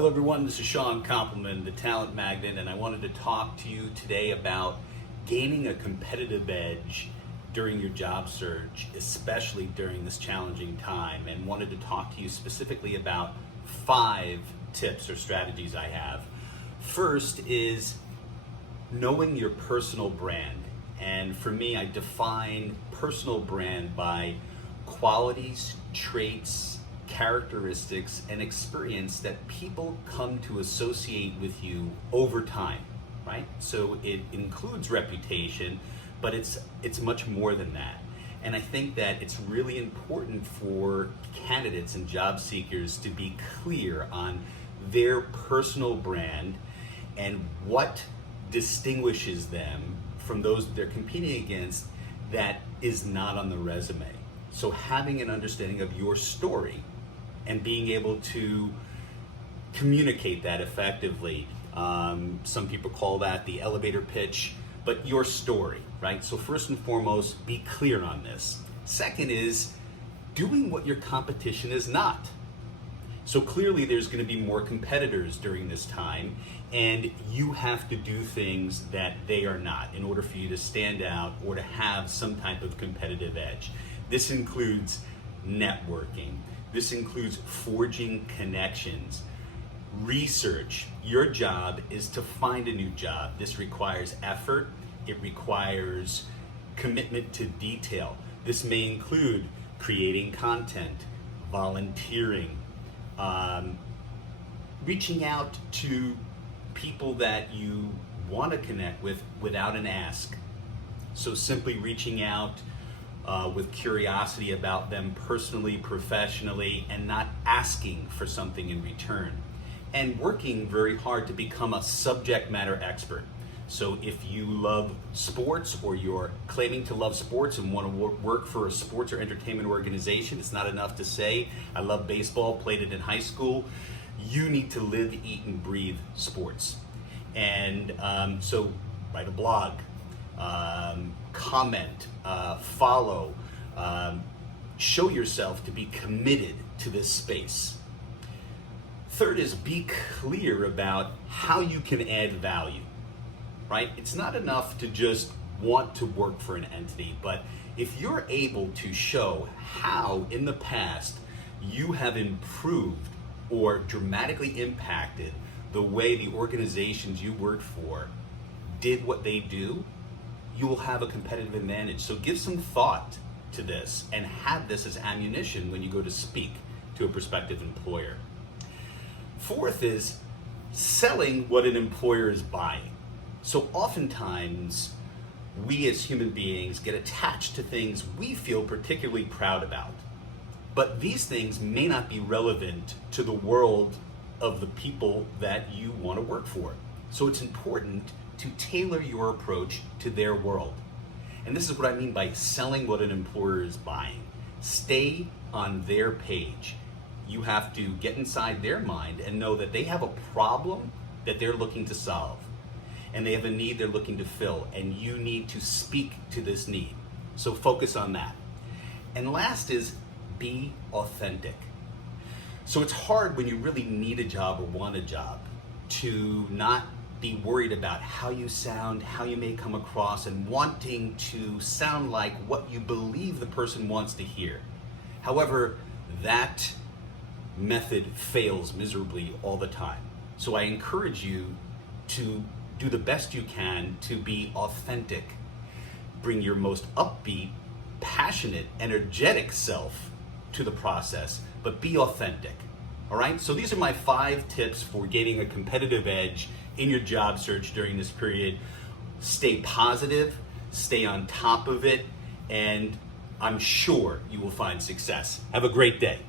Hello everyone, this is Sean Kompelman, the Talent Magnet, and I wanted to talk to you today about gaining a competitive edge during your job search, especially during this challenging time, and wanted to talk to you specifically about 5 tips or strategies I have. First is knowing your personal brand, and for me, I define personal brand by qualities, traits, characteristics, and experience that people come to associate with you over time, right? So it includes reputation, but it's much more than that. And I think that it's really important for candidates and job seekers to be clear on their personal brand and what distinguishes them from those that they're competing against that is not on the resume. So having an understanding of your story and being able to communicate that effectively. Some people call that the elevator pitch, but your story, right? So first and foremost, be clear on this. Second is doing what your competition is not. So clearly there's going to be more competitors during this time, and you have to do things that they are not in order for you to stand out or to have some type of competitive edge. This includes networking. This includes forging connections, research. Your job is to find a new job. This requires effort. It requires commitment to detail. This may include creating content, volunteering, reaching out to people that you want to connect with without an ask. So simply reaching out with curiosity about them personally, professionally, and not asking for something in return. And working very hard to become a subject matter expert. So if you love sports, or you're claiming to love sports and want to work for a sports or entertainment organization, it's not enough to say, I love baseball, played it in high school. You need to live, eat, and breathe sports. And so write a blog, comment, follow, show yourself to be committed to this space. Third is be clear about how you can add value, right? It's not enough to just want to work for an entity, but if you're able to show how in the past you have improved or dramatically impacted the way the organizations you worked for did what they do, you will have a competitive advantage. So give some thought to this and have this as ammunition when you go to speak to a prospective employer. Fourth is selling what an employer is buying. So oftentimes we as human beings get attached to things we feel particularly proud about. But these things may not be relevant to the world of the people that you want to work for. So it's important to tailor your approach to their world. And this is what I mean by selling what an employer is buying. Stay on their page. You have to get inside their mind and know that they have a problem that they're looking to solve. And they have a need they're looking to fill, and you need to speak to this need. So focus on that. And last is be authentic. So it's hard when you really need a job or want a job to not be worried about how you sound, how you may come across, and wanting to sound like what you believe the person wants to hear. However, that method fails miserably all the time. So I encourage you to do the best you can to be authentic. Bring your most upbeat, passionate, energetic self to the process, but be authentic. All right, so these are my 5 tips for gaining a competitive edge in your job search during this period. Stay positive, stay on top of it, and I'm sure you will find success. Have a great day.